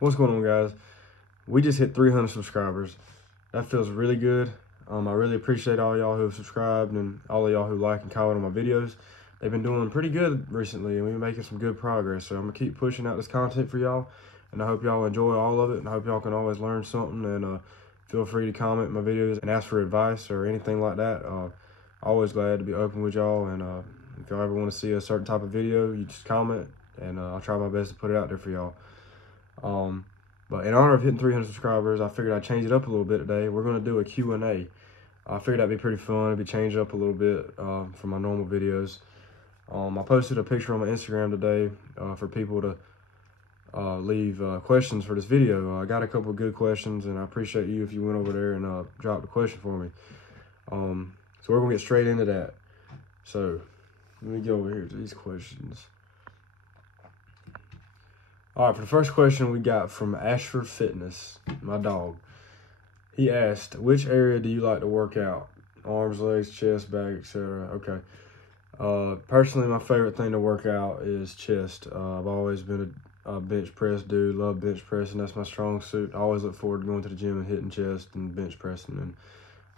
What's going on, guys? We just hit 300 subscribers. That feels really good. I really appreciate all y'all who have subscribed and all of y'all who like and comment on my videos. They've been doing pretty good recently, and we're making some good progress. So I'm gonna keep pushing out this content for y'all, and I hope y'all enjoy all of it. And I hope y'all can always learn something. And feel free to comment my videos and ask for advice or anything like that. Always glad to be open with y'all. And if y'all ever want to see a certain type of video, you just comment, and I'll try my best to put it out there for y'all. But in honor of hitting 300 subscribers, I figured I'd change it up a little bit today. We're going to do a Q&A. I figured that'd be pretty fun. It'd be changed up a little bit from my normal videos. I posted a picture on my Instagram today for people to leave questions for this video. I got a couple of good questions, and I appreciate you if you went over there and dropped a question for me. So we're going to get straight into that. So let me go over here to these questions. All right, for the first question we got from Ashford Fitness, my dog. He asked, which area do you like to work out? Arms, legs, chest, back, etc. Okay. Personally, my favorite thing to work out is chest. I've always been a bench press dude, love bench pressing. That's my strong suit. I always look forward to going to the gym and hitting chest and bench pressing, and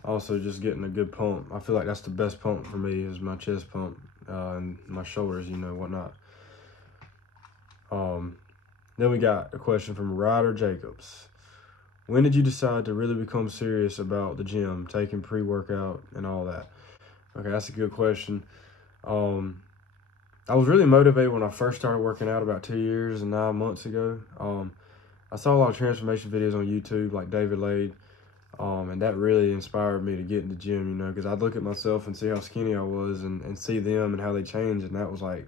also just getting a good pump. I feel like that's the best pump for me is my chest pump and my shoulders, whatnot. Then we got a question from Ryder Jacobs. When did you decide to really become serious about the gym, taking pre-workout and all that? Okay, that's a good question. I was really motivated when I first started working out about 2 years and 9 months ago. I saw a lot of transformation videos on YouTube like David Lade, and that really inspired me to get in the gym, because I'd look at myself and see how skinny I was and see them and how they changed, and that was like,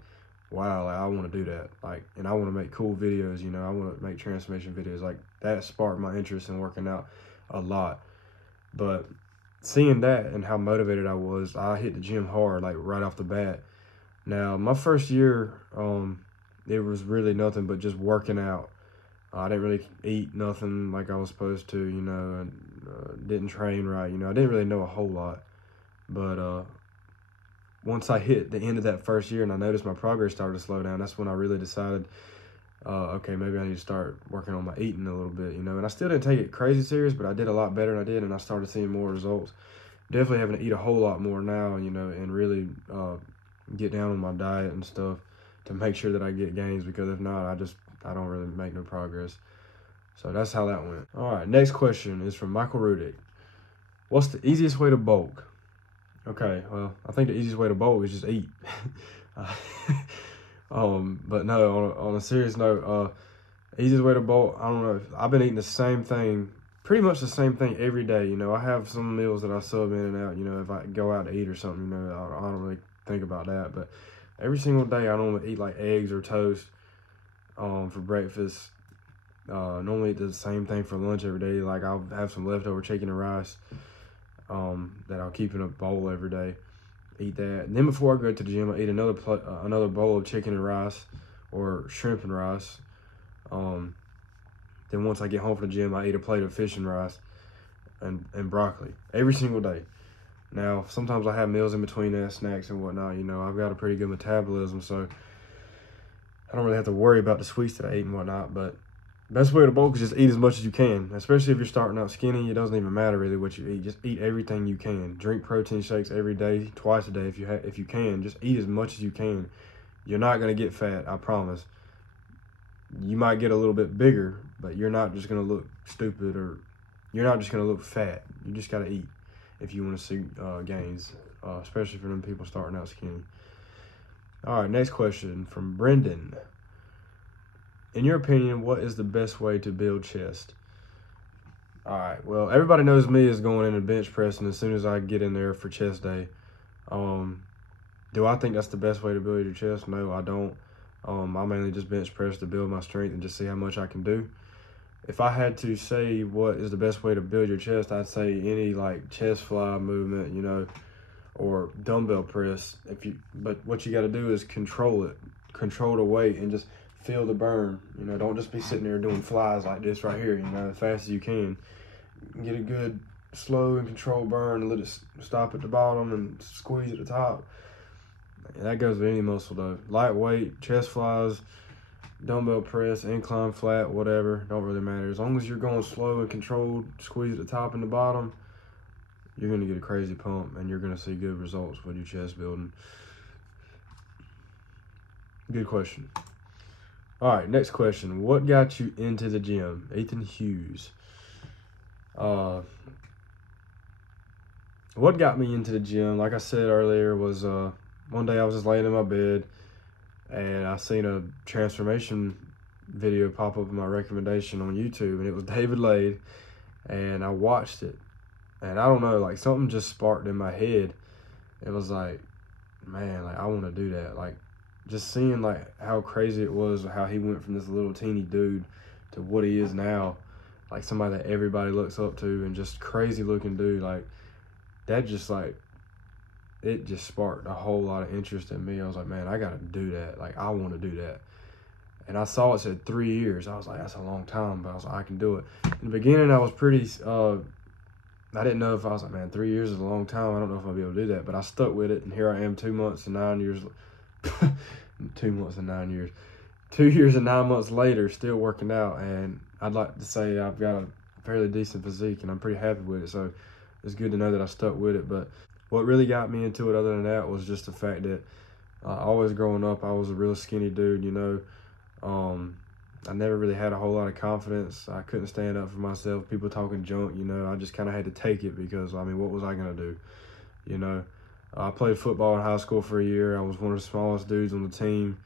wow, like, I want to do that. And I want to make cool videos, I want to make transformation videos. Like, that sparked my interest in working out a lot. But seeing that and how motivated I was, I hit the gym hard, like, right off the bat. Now, my first year, it was really nothing but just working out. I didn't really eat nothing like I was supposed to, and didn't train right. I didn't really know a whole lot. But once I hit the end of that first year and I noticed my progress started to slow down, that's when I really decided, okay, maybe I need to start working on my eating a little bit, And I still didn't take it crazy serious, but I did a lot better than I did, and I started seeing more results. Definitely having to eat a whole lot more now, and really get down on my diet and stuff to make sure that I get gains, because if not, I don't really make no progress. So that's how that went. All right, next question is from Michael Rudick. What's the easiest way to bulk? Okay, well, I think the easiest way to bulk is just eat. But no, on a serious note, easiest way to bulk, I don't know. I've been eating the same thing, pretty much the same thing every day. I have some meals that I sub in and out, if I go out to eat or something, I don't really think about that. But every single day I normally eat like eggs or toast for breakfast. Normally eat the same thing for lunch every day. Like, I'll have some leftover chicken and rice that I'll keep in a bowl every day. Eat that, and then before I go to the gym, I eat another bowl of chicken and rice or shrimp and rice. Then once I get home from the gym, I eat a plate of fish and rice and broccoli every single day. Now, sometimes I have meals in between that, snacks and whatnot. I've got a pretty good metabolism, so I don't really have to worry about the sweets that I eat and whatnot. But best way to bulk is just eat as much as you can, especially if you're starting out skinny. It doesn't even matter really what you eat. Just eat everything you can. Drink protein shakes every day, twice a day if you can. Just eat as much as you can. You're not going to get fat, I promise. You might get a little bit bigger, but you're not just going to look stupid, or you're not just going to look fat. You just got to eat if you want to see gains, especially for them people starting out skinny. All right, next question from Brendan. In your opinion, what is the best way to build chest? All right, well, everybody knows me as going into bench pressing as soon as I get in there for chest day. Do I think that's the best way to build your chest? No, I don't. I mainly just bench press to build my strength and just see how much I can do. If I had to say what is the best way to build your chest, I'd say any like chest fly movement, or dumbbell press. But what you got to do is control it, control the weight, and just feel the burn. Don't just be sitting there doing flies like this right here, as fast as you can. Get a good slow and controlled burn and let it stop at the bottom and squeeze at the top. And that goes with any muscle though. Lightweight, chest flies, dumbbell press, incline, flat, whatever, don't really matter. As long as you're going slow and controlled, squeeze at the top and the bottom, you're going to get a crazy pump and you're going to see good results with your chest building. Good question. All right, next question. What got you into the gym? Ethan Hughes. What got me into the gym, like I said earlier, was one day I was just laying in my bed and I seen a transformation video pop up in my recommendation on YouTube, and it was David Lade, and I watched it. And I don't know, like something just sparked in my head. It was like, man, like I want to do that. Like just seeing like how crazy it was, how he went from this little teeny dude to what he is now, like somebody that everybody looks up to, and just crazy looking dude. Like that just like, it just sparked a whole lot of interest in me. I was like, man, I got to do that. Like I want to do that. And I saw it said 3 years. I was like, that's a long time, but I was like, I can do it. In the beginning, I was pretty, I didn't know if I was like, man, 3 years is a long time. I don't know if I'll be able to do that, but I stuck with it. And here I am 2 months and 9 years, 2 months and 9 years, 2 years and 9 months later, still working out. And I'd like to say I've got a fairly decent physique and I'm pretty happy with it. So it's good to know that I stuck with it. But what really got me into it other than that was just the fact that always growing up, I was a real skinny dude, you know. I never really had a whole lot of confidence. I couldn't stand up for myself. People talking junk, you know, I just kind of had to take it because, I mean, what was I going to do? You know, I played football in high school for a year. I was one of the smallest dudes on the team.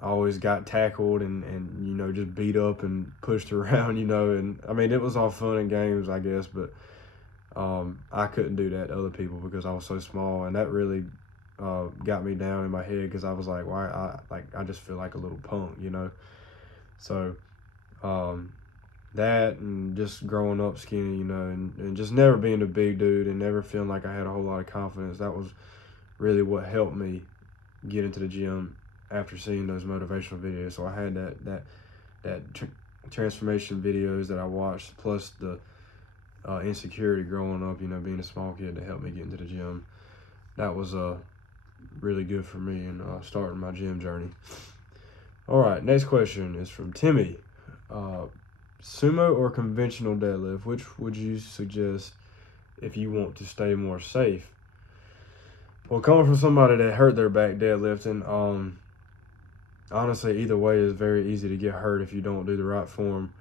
I always got tackled and you know, just beat up and pushed around, you know. And, I mean, it was all fun and games, I guess, but I couldn't do that to other people because I was so small. And that really got me down in my head because I was like, why? I just feel like a little punk, you know. So that and just growing up skinny, you know, and just never being a big dude and never feeling like I had a whole lot of confidence, that was really what helped me get into the gym after seeing those motivational videos. So I had that transformation videos that I watched, plus the insecurity growing up, you know, being a small kid, to help me get into the gym. That was really good for me in starting my gym journey. All right, next question is from Timmy. Sumo or conventional deadlift, which would you suggest if you want to stay more safe? Well, coming from somebody that hurt their back deadlifting, honestly, either way is very easy to get hurt if you don't do the right form.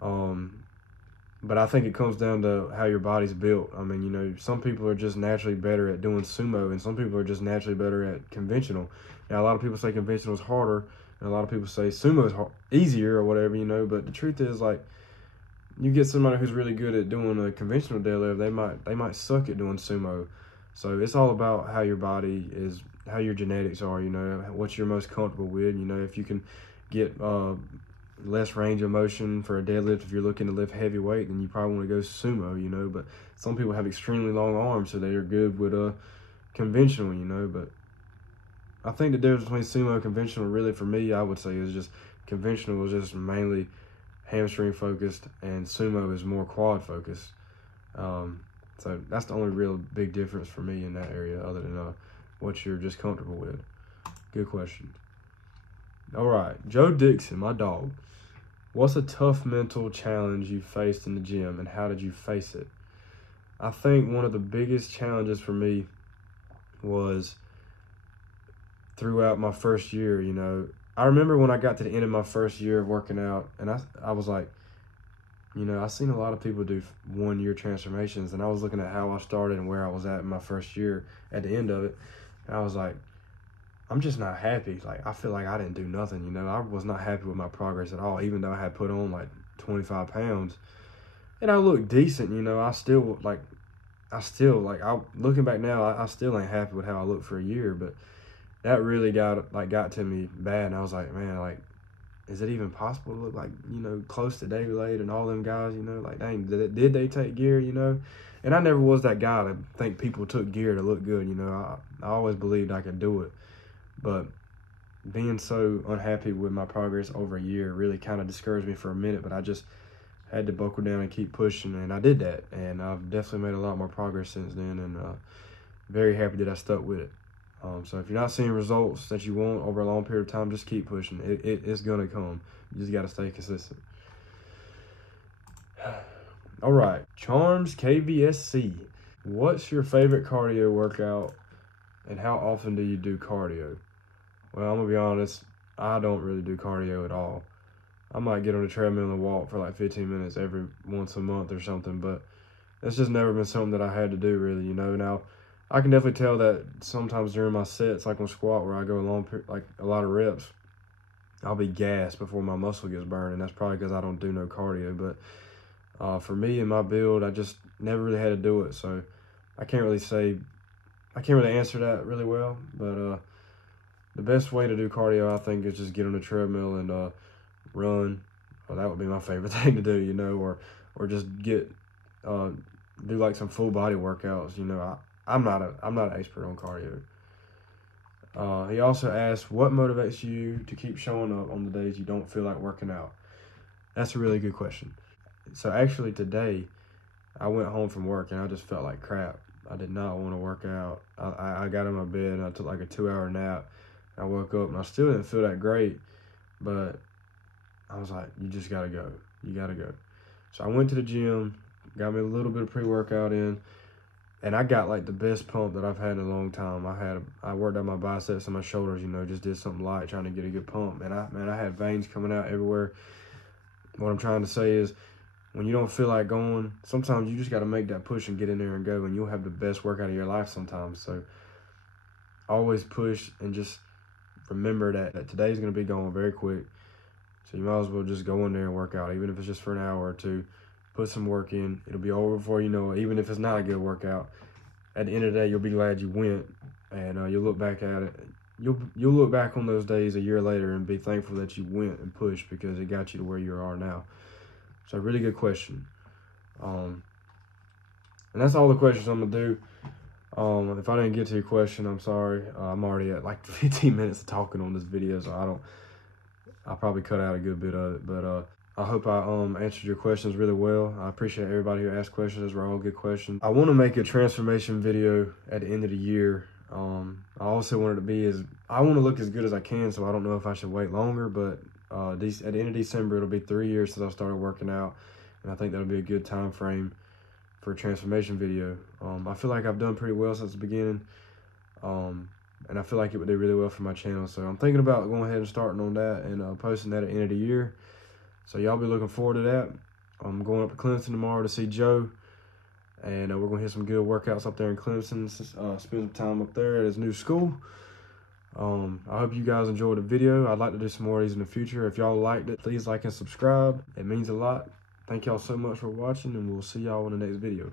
But I think it comes down to how your body's built. I mean, you know, some people are just naturally better at doing sumo, and some people are just naturally better at conventional. Now, a lot of people say conventional is harder, and a lot of people say sumo is easier or whatever, you know. But the truth is, like, you get somebody who's really good at doing a conventional deadlift, they might suck at doing sumo. So it's all about how your body is, how your genetics are, you know, what you're most comfortable with. You know, if you can get less range of motion for a deadlift, if you're looking to lift heavy weight, then you probably want to go sumo, you know. But some people have extremely long arms, so they are good with conventional, you know. But I think the difference between sumo and conventional, really, for me, I would say, is just conventional is just mainly hamstring focused, and sumo is more quad focused. So that's the only real big difference for me in that area, other than what you're just comfortable with. Good question. All right, Joe Dixon, my dog. What's a tough mental challenge you faced in the gym, and how did you face it? I think one of the biggest challenges for me was throughout my first year, you know. I remember when I got to the end of my first year of working out, and I was like, you know, I've seen a lot of people do 1 year transformations, and I was looking at how I started and where I was at in my first year at the end of it, and I was like, I'm just not happy. Like, I feel like I didn't do nothing, you know. I was not happy with my progress at all, even though I had put on like 25 pounds. And I looked decent, you know. Looking back now, I still ain't happy with how I looked for a year, but that really got to me bad. And I was like, man, like, is it even possible to look like, you know, close to David Lade and all them guys, you know? Like, dang, did they take gear, you know? And I never was that guy to think people took gear to look good, you know. I always believed I could do it. But being so unhappy with my progress over a year really kind of discouraged me for a minute, but I just had to buckle down and keep pushing, and I did that. And I've definitely made a lot more progress since then, and very happy that I stuck with it. So if you're not seeing results that you want over a long period of time, just keep pushing. It's gonna come. You just gotta stay consistent. All right, Charms KVSC. What's your favorite cardio workout, and how often do you do cardio? Well, I'm gonna be honest, I don't really do cardio at all. I might get on the treadmill and walk for like 15 minutes every once a month or something, but it's just never been something that I had to do really, you know. Now, I can definitely tell that sometimes during my sets, like on squat where I go like a lot of reps, I'll be gassed before my muscle gets burned, and that's probably because I don't do no cardio. But for me and my build, I just never really had to do it, so I can't really answer that really well. But the best way to do cardio, I think, is just get on the treadmill and run. Well, that would be my favorite thing to do, you know, or just do like some full body workouts. You know, I'm not an expert on cardio. He also asked, what motivates you to keep showing up on the days you don't feel like working out? That's a really good question. So actually today, I went home from work and I just felt like crap. I did not want to work out. I got in my bed and I took like a 2-hour nap. I woke up and I still didn't feel that great, but I was like, you just gotta go. You gotta go. So I went to the gym, got me a little bit of pre-workout in, and I got like the best pump that I've had in a long time. I worked out my biceps and my shoulders, you know, just did something light trying to get a good pump. And I had veins coming out everywhere. What I'm trying to say is, when you don't feel like going, sometimes you just got to make that push and get in there and go, and you'll have the best workout of your life sometimes. So always push and just remember that today's going to be going very quick. So you might as well just go in there and work out, even if it's just for an hour or two. Put some work in. It'll be over before you know it, even if it's not a good workout. At the end of the day, you'll be glad you went, and you'll look back at it. You'll look back on those days a year later and be thankful that you went and pushed, because it got you to where you are now. So really good question. And that's all the questions I'm gonna do. If I didn't get to your question, I'm sorry. I'm already at like 15 minutes of talking on this video, so I'll probably cut out a good bit of it. But I hope I answered your questions really well. I appreciate everybody who asked questions. Those were all good questions. I want to make a transformation video at the end of the year. I also want it to be I want to look as good as I can, so I don't know if I should wait longer, but at the end of December, it'll be 3 years since I started working out, and I think that'll be a good time frame for a transformation video. I feel like I've done pretty well since the beginning, and I feel like it would do really well for my channel, so I'm thinking about going ahead and starting on that and posting that at the end of the year. So y'all be looking forward to that. I'm going up to Clemson tomorrow to see Joe, and we're going to hit some good workouts up there in Clemson, spend some time up there at his new school. I hope you guys enjoyed the video. I'd like to do some more of these in the future. If y'all liked it, please like and subscribe. It means a lot. Thank y'all so much for watching, and we'll see y'all in the next video.